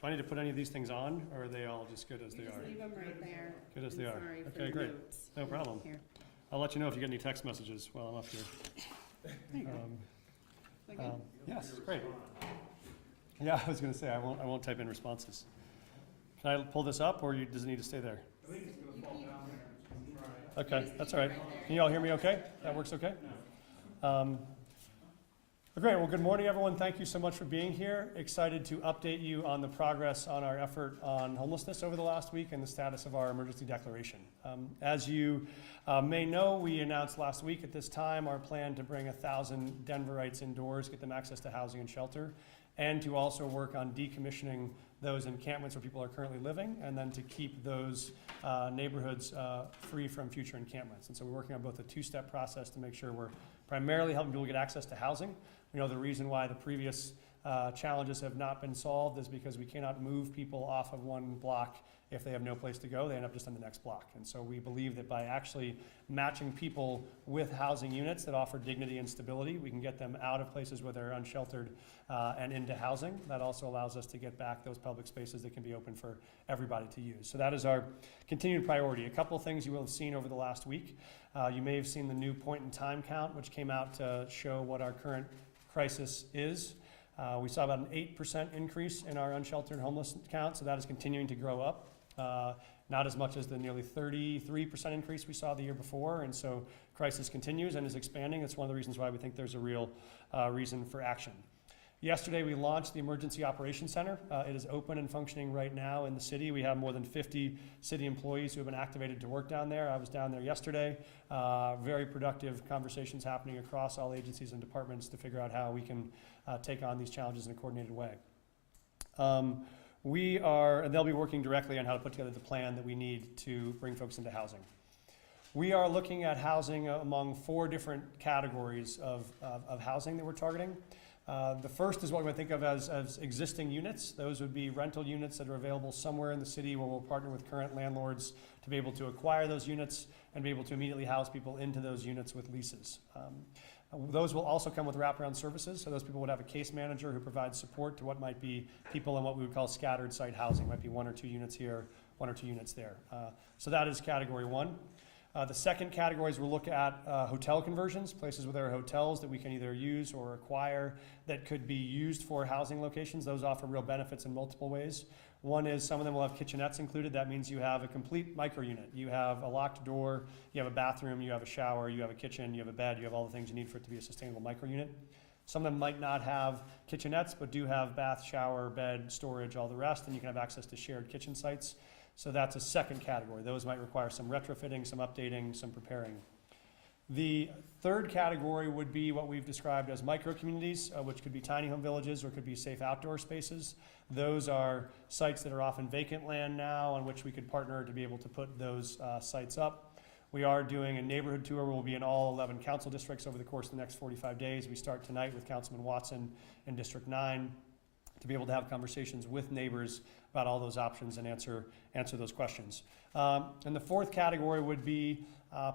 Do I need to put any of these things on, or are they all just good as they Just are? leave them right there. Good as they are. Sorry for Okay, the great. notes. No problem. Here. I'll let you know if you get any text messages while I'm up here. There you go. Okay. Yes, great. Yeah, I was going to say I won't type in responses. Can I pull this up, or does it need to stay there? I think it's gonna fall down there. Okay, that's all right. Can you all hear me okay? That works okay? Great, well, good morning, everyone. Thank you so much for being here. Excited to update you on the progress on our effort on homelessness over the last week and the status of our emergency declaration. As you may know, we announced last week at this time our plan to bring 1,000 Denverites indoors, get them access to housing and shelter, and to also work on decommissioning those encampments where people are currently living, and then to keep those neighborhoods free from future encampments. And so we're working on both a two-step process to make sure we're primarily helping people get access to housing. We know the reason why the previous challenges have not been solved is because we cannot move people off of one block if they have no place to go. They end up just on the next block. And so we believe that by actually matching people with housing units that offer dignity and stability, we can get them out of places where they're unsheltered and into housing. That also allows us to get back those public spaces that can be open for everybody to use. So that is our continued priority. A couple of things you will have seen over the last week. You may have seen the new point in time count, which came out to show what our current crisis is. We saw about an 8% increase in our unsheltered and homeless count, so that is continuing to grow up. Not as much as the nearly 33% increase we saw the year before, and so crisis continues and is expanding. That's one of the reasons why we think there's a real reason for action. Yesterday, we launched the Emergency Operations Center. It is open and functioning right now in the city. We have more than 50 city employees who have been activated to work down there. I was down there yesterday. Very productive conversations happening across all agencies and departments to figure out how we can take on these challenges in a coordinated way. And they'll be working directly on how to put together the plan that we need to bring folks into housing. We are looking at housing among 4 different categories of housing that we're targeting. The first is what we think of as existing units. Those would be rental units that are available somewhere in the city where we'll partner with current landlords to be able to acquire those units and be able to immediately house people into those units with leases. Those will also come with wraparound services, so those people would have a case manager who provides support to what might be people in what we would call scattered site housing. Might be 1 or 2 units here, 1 or 2 units there. So that is category 1. The second category is we'll look at hotel conversions, places where there are hotels that we can either use or acquire that could be used for housing locations. Those offer real benefits in multiple ways. One is some of them will have kitchenettes included. That means you have a complete micro unit. You have a locked door, you have a bathroom, you have a shower, you have a kitchen, you have a bed, you have all the things you need for it to be a sustainable micro unit. Some of them might not have kitchenettes, but do have bath, shower, bed, storage, all the rest, and you can have access to shared kitchen sites. So that's a second category. Those might require some retrofitting, some updating, some preparing. The third category would be what we've described as micro-communities, which could be tiny home villages or could be safe outdoor spaces. Those are sites that are often vacant land now on which we could partner to be able to put those sites up. We are doing a neighborhood tour. We'll be in all 11 council districts over the course of the next 45 days. We start tonight with Councilman Watson in District 9 to be able to have conversations with neighbors about all those options and answer those questions. And the fourth category would be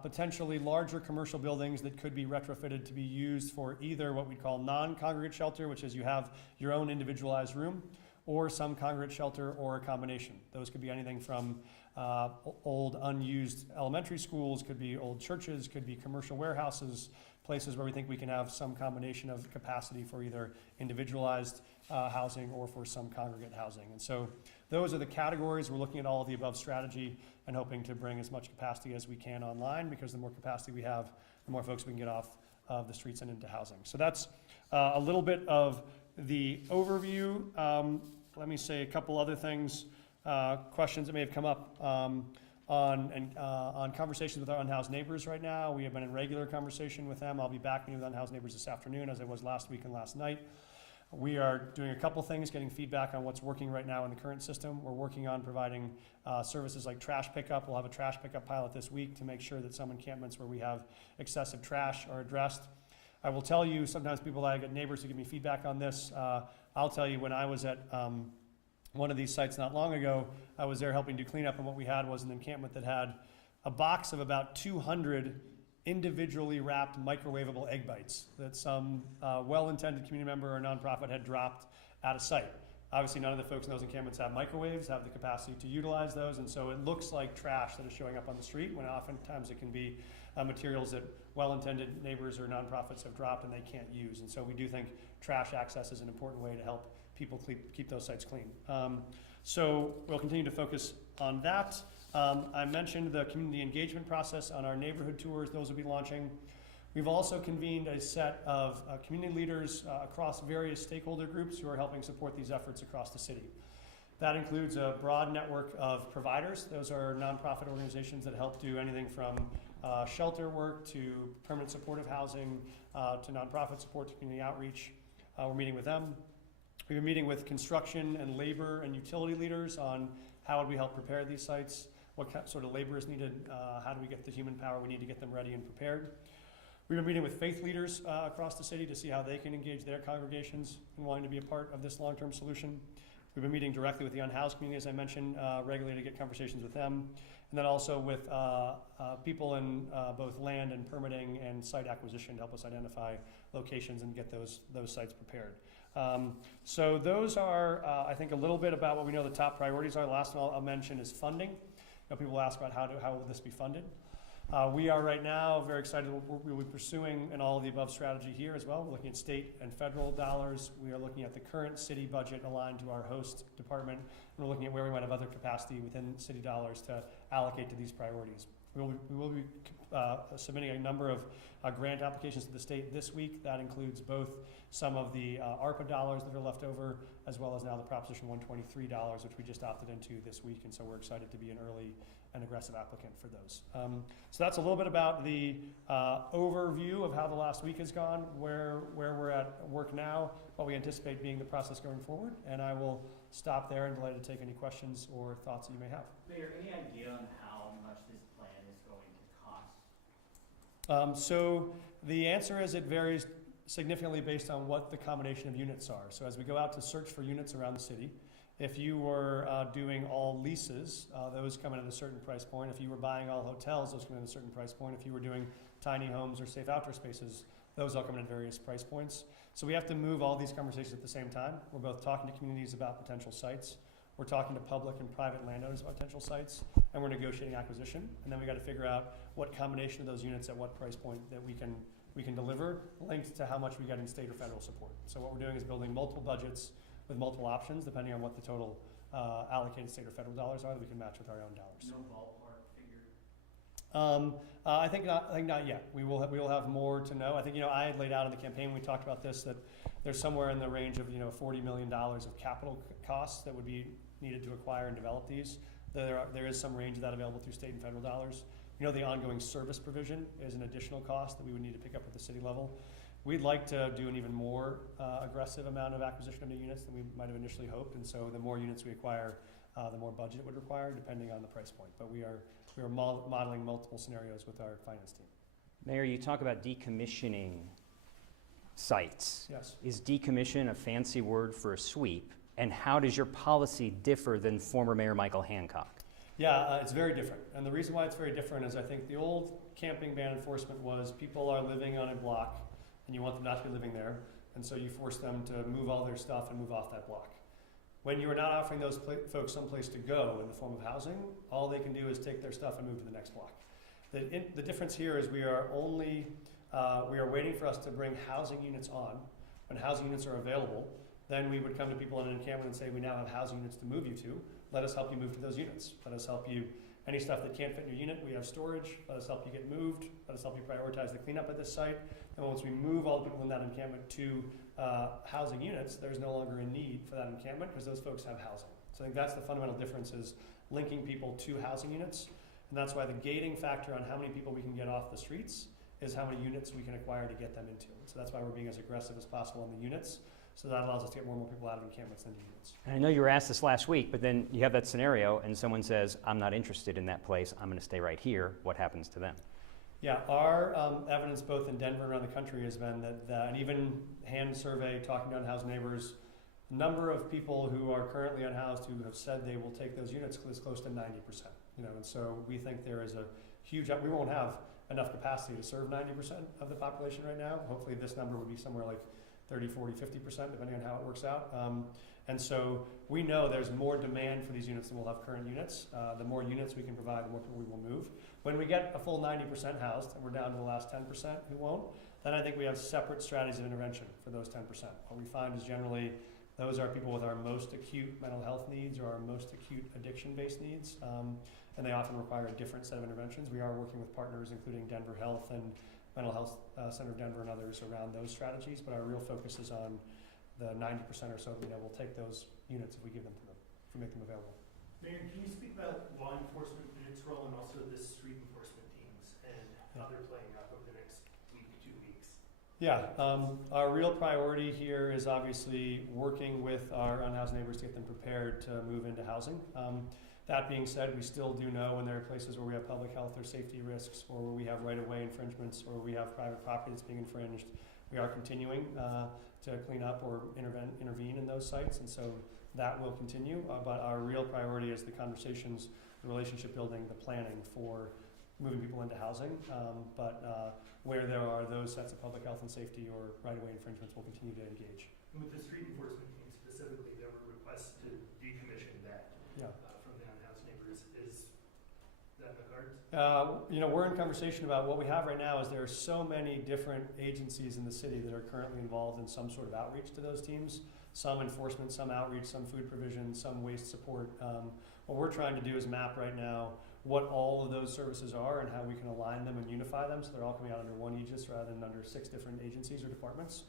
potentially larger commercial buildings that could be retrofitted to be used for either what we call non-congregate shelter, which is you have your own individualized room, or some congregate shelter, or a combination. Those could be anything from old unused elementary schools, could be old churches, could be commercial warehouses, places where we think we can have some combination of capacity for either individualized housing or for some congregate housing. And so those are the categories. We're looking at all of the above strategy and hoping to bring as much capacity as we can online, because the more capacity we have, the more folks we can get off of the streets and into housing. So that's a little bit of the overview. Let me say a couple other things, questions that may have come up on conversations with our unhoused neighbors right now. We have been in regular conversation with them. I'll be back meeting with unhoused neighbors this afternoon, as I was last week and last night. We are doing a couple things, getting feedback on what's working right now in the current system. We're working on providing services like trash pickup. We'll have a trash pickup pilot this week to make sure that some encampments where we have excessive trash are addressed. I will tell you, sometimes I get neighbors who give me feedback on this. I'll tell you, when I was at one of these sites not long ago, I was there helping do cleanup, and what we had was an encampment that had a box of about 200 individually wrapped microwavable egg bites that some well-intended community member or nonprofit had dropped at a site. Obviously, none of the folks in those encampments have microwaves, have the capacity to utilize those, and so it looks like trash that is showing up on the street when oftentimes it can be materials that well-intended neighbors or nonprofits have dropped and they can't use. And so we do think trash access is an important way to help people keep those sites clean. So we'll continue to focus on that. I mentioned the community engagement process on our neighborhood tours. Those will be launching. We've also convened a set of community leaders across various stakeholder groups who are helping support these efforts across the city. That includes a broad network of providers. Those are nonprofit organizations that help do anything from shelter work to permanent supportive housing to nonprofit support to community outreach. We're meeting with them. We've been meeting with construction and labor and utility leaders on how would we help prepare these sites, what sort of labor is needed, how do we get the human power we need to get them ready and prepared. We've been meeting with faith leaders across the city to see how they can engage their congregations in wanting to be a part of this long-term solution. We've been meeting directly with the unhoused community, as I mentioned, regularly to get conversations with them, and then also with people in both land and permitting and site acquisition to help us identify locations and get those sites prepared. So those are, I think, a little bit about what we know the top priorities are. The last one I'll mention is funding. People ask about how will this be funded. We are right now very excited. We'll be pursuing an all of the above strategy here as well. We're looking at state and federal dollars. We are looking at the current city budget aligned to our host department. We're looking at where we might have other capacity within city dollars to allocate to these priorities. We will be submitting a number of grant applications to the state this week. That includes both some of the ARPA dollars that are left over, as well as now the Proposition 123 dollars, which we just opted into this week, and so we're excited to be an early and aggressive applicant for those. So that's a little bit about the overview of how the last week has gone, where we're at work now, what we anticipate being the process going forward, and I will stop there and delighted to take any questions or thoughts that you may have. Mayor, any idea on how much this plan is going to cost? So the answer is it varies significantly based on what the combination of units are. So as we go out to search for units around the city, if you were doing all leases, those come in at a certain price point. If you were buying all hotels, those come in at a certain price point. If you were doing tiny homes or safe outdoor spaces, those all come in at various price points. So we have to move all these conversations at the same time. We're both talking to communities about potential sites. We're talking to public and private landowners about potential sites, and we're negotiating acquisition. And then we got to figure out what combination of those units at what price point that we can deliver, linked to how much we get in state or federal support. So what we're doing is building multiple budgets with multiple options, depending on what the total allocated state or federal dollars are that we can match with our own dollars. No ballpark figure? I think not yet. We will have more to know. I think, I had laid out in the campaign when we talked about this that there's somewhere in the range of, $40 million of capital costs that would be needed to acquire and develop these. There is some range of that available through state and federal dollars. The ongoing service provision is an additional cost that we would need to pick up at the city level. We'd like to do an even more aggressive amount of acquisition of new units than we might have initially hoped, and so the more units we acquire, the more budget it would require, depending on the price point. But we are modeling multiple scenarios with our finance team. Mayor, you talk about decommissioning sites. Yes. Is decommission a fancy word for a sweep? And how does your policy differ than former Mayor Michael Hancock? Yeah, it's very different. And the reason why it's very different is I think the old camping ban enforcement was people are living on a block and you want them not to be living there, and so you force them to move all their stuff and move off that block. When you are not offering those folks someplace to go in the form of housing, all they can do is take their stuff and move to the next block. The difference here is we are waiting for us to bring housing units on. When housing units are available, then we would come to people in an encampment and say, we now have housing units to move you to. Let us help you move to those units. Let us help you, any stuff that can't fit in your unit, we have storage. Let us help you get moved. Let us help you prioritize the cleanup at this site. And once we move all the people in that encampment to housing units, there's no longer a need for that encampment because those folks have housing. So I think that's the fundamental difference, is linking people to housing units. And that's why the gating factor on how many people we can get off the streets is how many units we can acquire to get them into. So that's why we're being as aggressive as possible on the units. So that allows us to get more and more people out of encampments than units. And I know you were asked this last week, but then you have that scenario and someone says, I'm not interested in that place, I'm going to stay right here. What happens to them? Yeah, our evidence both in Denver and around the country has been that an even hand survey, talking to unhoused neighbors, number of people who are currently unhoused who have said they will take those units is close to 90%. And so we think there is a huge, we won't have enough capacity to serve 90% of the population right now. Hopefully this number would be somewhere like 30, 40, 50%, depending on how it works out. And so we know there's more demand for these units than we'll have current units. The more units we can provide, the more people we will move. When we get a full 90% housed, and we're down to the last 10% who won't, then I think we have separate strategies of intervention for those 10%. What we find is generally those are people with our most acute mental health needs or our most acute addiction-based needs, and they often require a different set of interventions. We are working with partners, including Denver Health and Mental Health Center of Denver and others around those strategies, but our real focus is on the 90% or so that we'll take those units if we give them to them, if we make them available. Mayor, can you speak about law enforcement and its role, and also the street enforcement teams and how they're playing out over the next week, 2 weeks? Yeah, our real priority here is obviously working with our unhoused neighbors to get them prepared to move into housing. That being said, we still do know when there are places where we have public health or safety risks, or where we have right-of-way infringements, or we have private property that's being infringed. We are continuing to clean up or intervene in those sites, and so that will continue. But our real priority is the conversations, the relationship building, the planning for moving people into housing. Where there are those sets of public health and safety or right-of-way infringements, we'll continue to engage. And with the street enforcement team specifically, there were requests to decommission that from the unhoused neighbors. Is that in the cards? We're in conversation about what we have right now is there are so many different agencies in the city that are currently involved in some sort of outreach to those teams. Some enforcement, some outreach, some food provision, some waste support. What we're trying to do is map right now what all of those services are and how we can align them and unify them so they're all coming out under one aegis rather than under 6 different agencies or departments.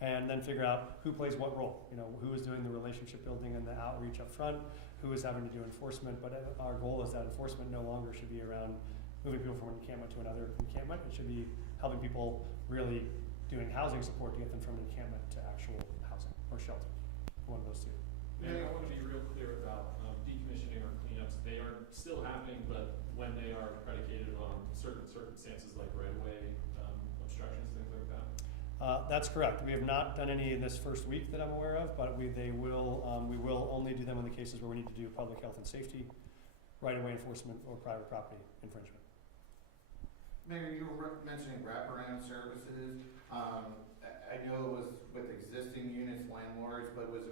And then figure out who plays what role. Who is doing the relationship building and the outreach up front, who is having to do enforcement. But our goal is that enforcement no longer should be around moving people from one encampment to another encampment. It should be helping people really doing housing support to get them from encampment to actual housing or shelter. One of those two. Mayor, I want to be real clear about decommissioning or cleanups. They are still happening, but when they are predicated on certain circumstances like right-of-way obstructions, things like that. That's correct. We have not done any in this first week that I'm aware of, but we will only do them in the cases where we need to do public health and safety, right-of-way enforcement, or private property infringement. Mayor, you were mentioning wraparound services. I know it was with existing units, landlords, but would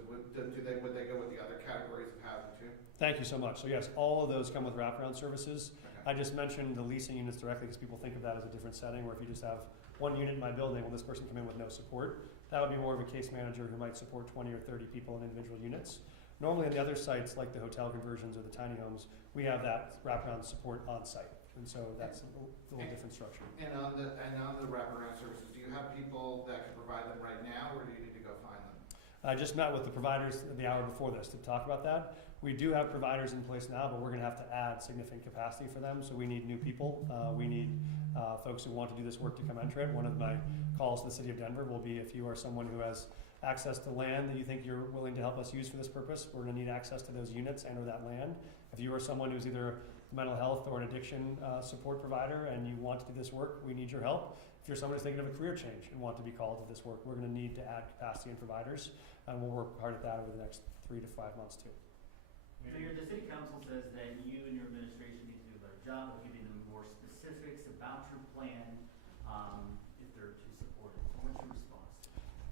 they go with the other categories of housing too? Thank you so much. So yes, all of those come with wraparound services. Okay. I just mentioned the leasing units directly because people think of that as a different setting, where if you just have one unit in my building, will this person come in with no support? That would be more of a case manager who might support 20 or 30 people in individual units. Normally on the other sites, like the hotel conversions or the tiny homes, we have that wraparound support on site. And so that's a little different structure. And on the wraparound services, do you have people that can provide them right now, or do you need to go find them? I just met with the providers the hour before this to talk about that. We do have providers in place now, but we're going to have to add significant capacity for them. So we need new people. We need folks who want to do this work to come enter it. One of my calls to the city of Denver will be if you are someone who has access to land that you think you're willing to help us use for this purpose, we're going to need access to those units and or that land. If you are someone who's either mental health or an addiction support provider and you want to do this work, we need your help. If you're someone who's thinking of a career change and want to be called to this work, we're going to need to add capacity and providers, and we'll work hard at that over the next 3 to 5 months too. Mayor, the city council says that you and your administration need to do a better job of giving them more specifics about your plan if they're to support it. So what's your response?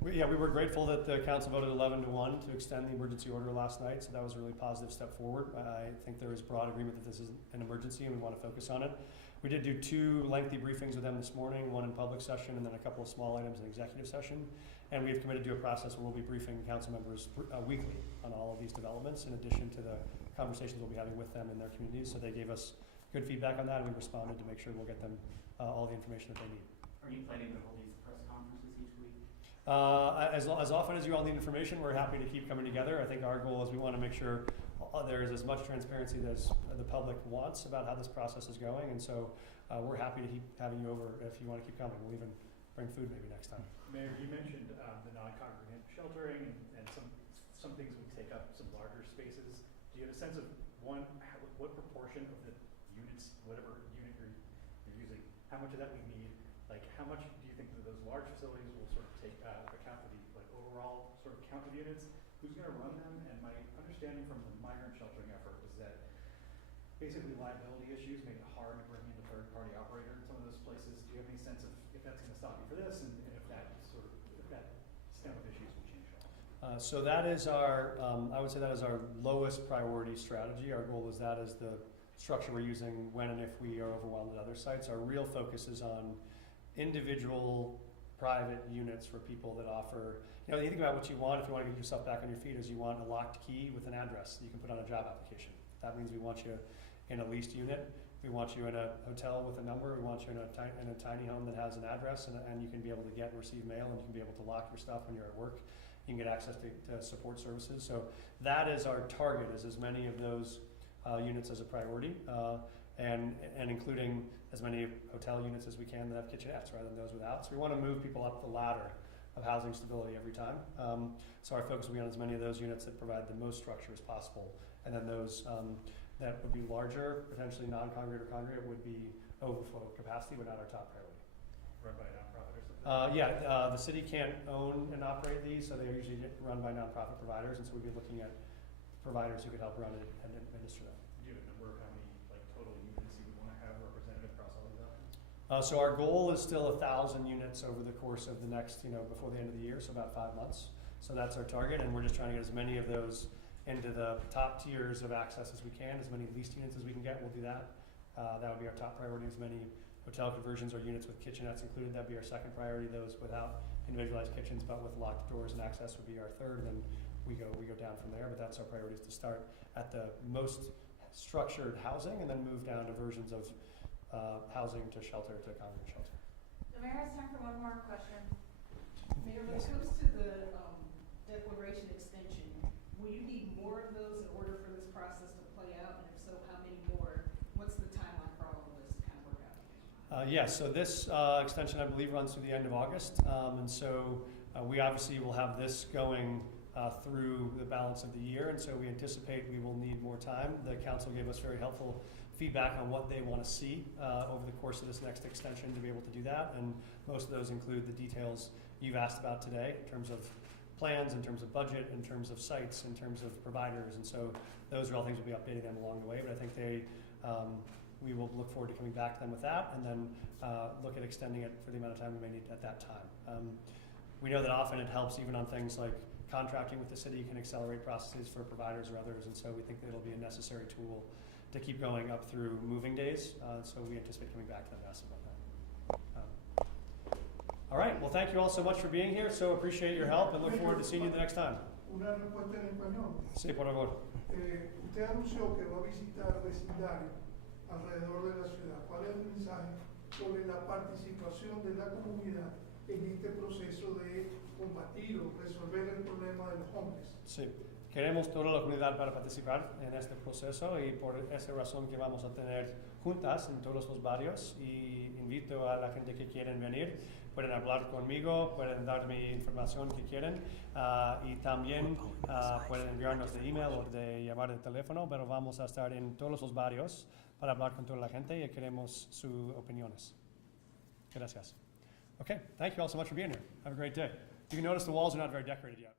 We were grateful that the council voted 11-1 to extend the emergency order last night, so that was a really positive step forward. I think there is broad agreement that this is an emergency and we want to focus on it. We did do 2 lengthy briefings with them this morning, one in public session and then a couple of small items in executive session. And we've committed to a process where we'll be briefing council members weekly on all of these developments, in addition to the conversations we'll be having with them in their communities. So they gave us good feedback on that, and we responded to make sure we'll get them all the information that they need. Are you planning to hold these press conferences each week? As often as you all need information, we're happy to keep coming together. I think our goal is we want to make sure there is as much transparency as the public wants about how this process is going, and so we're happy to keep having you over if you want to keep coming. We'll even bring food maybe next time. Mayor, you mentioned the non-congregant sheltering and some things would take up some larger spaces. Do you have a sense of what proportion of the units, whatever unit you're using, how much of that we need? Like, how much do you think that those large facilities will sort of take account for the overall sort of count of units? Who's going to run them? And my understanding from the migrant sheltering effort was that basically liability issues make it hard to bring in a third-party operator in some of those places. Do you have any sense of if that's going to stop you for this, and if that stem of issues will change at all? So that is our, I would say that is our lowest priority strategy. Our goal is that is the structure we're using when and if we are overwhelmed at other sites. Our real focus is on individual private units for people that offer, you know, you think about what you want if you want to get yourself back on your feet is you want a locked key with an address that you can put on a job application. That means we want you in a leased unit. We want you in a hotel with a number. We want you in a tiny home that has an address and you can be able to get and receive mail and you can be able to lock your stuff when you're at work. You can get access to support services. So that is our target, is as many of those units as a priority, and including as many hotel units as we can that have kitchenettes rather than those without. So we want to move people up the ladder of housing stability every time. So our focus will be on as many of those units that provide the most structure as possible. And then those that would be larger, potentially non-congregate or congregate, would be overflow capacity, but not our top priority. Run by a nonprofit or something? The city can't own and operate these, so they are usually run by nonprofit providers, and so we'd be looking at providers who could help run it and administer them. Do you have a number of how many like total units you would want to have represented across all these options? So our goal is still 1,000 units over the course of the next, before the end of the year, so about 5 months. So that's our target, and we're just trying to get as many of those into the top tiers of access as we can, as many leased units as we can get, we'll do that. That would be our top priority. As many hotel conversions or units with kitchenettes included, that'd be our second priority. Those without individualized kitchens but with locked doors and access would be our third, and then we go down from there. But that's our priority, is to start at the most structured housing and then move down to versions of housing to shelter to congregate shelter. The mayor has time for one more question. Mayor, when it comes to the declaration extension, will you need more of those in order for this process to play out? And if so, how many more? What's the timeline for all of this to kind of work out? Yes, so this extension, I believe, runs through the end of August. And so we obviously will have this going through the balance of the year. And so we anticipate we will need more time. The council gave us very helpful feedback on what they want to see over the course of this next extension to be able to do that. And most of those include the details you've asked about today in terms of plans, in terms of budget, in terms of sites, in terms of providers. And so those are all things we'll be updating them along the way. But I think we will look forward to coming back to them with that and then look at extending it for the amount of time we may need at that time. We know that often it helps even on things like contracting with the city can accelerate processes for providers or others. And so we think that it'll be a necessary tool to keep going up through moving days. So we anticipate coming back to them and ask about that. All right, well, thank you all so much for being here. So appreciate your help and look forward to seeing you the next time. Una respuesta en español. Sí, por favor. Usted anunció que va a visitar vecindarios alrededor de la ciudad. ¿Cuál es el mensaje sobre la participación de la comunidad en este proceso de combatir o resolver el problema de los homeless? Sí, queremos toda la comunidad para participar en este proceso y por esa razón que vamos a tener juntas en todos los barrios y invito a la gente que quieren venir. Pueden hablar conmigo, pueden darme información que quieren y también pueden enviarnos de email o de llamar de teléfono, pero vamos a estar en todos los barrios para hablar con toda la gente y queremos sus opiniones. Gracias. Okay, thank you all so much for being here. Have a great day. You can notice the walls are not very decorated yet.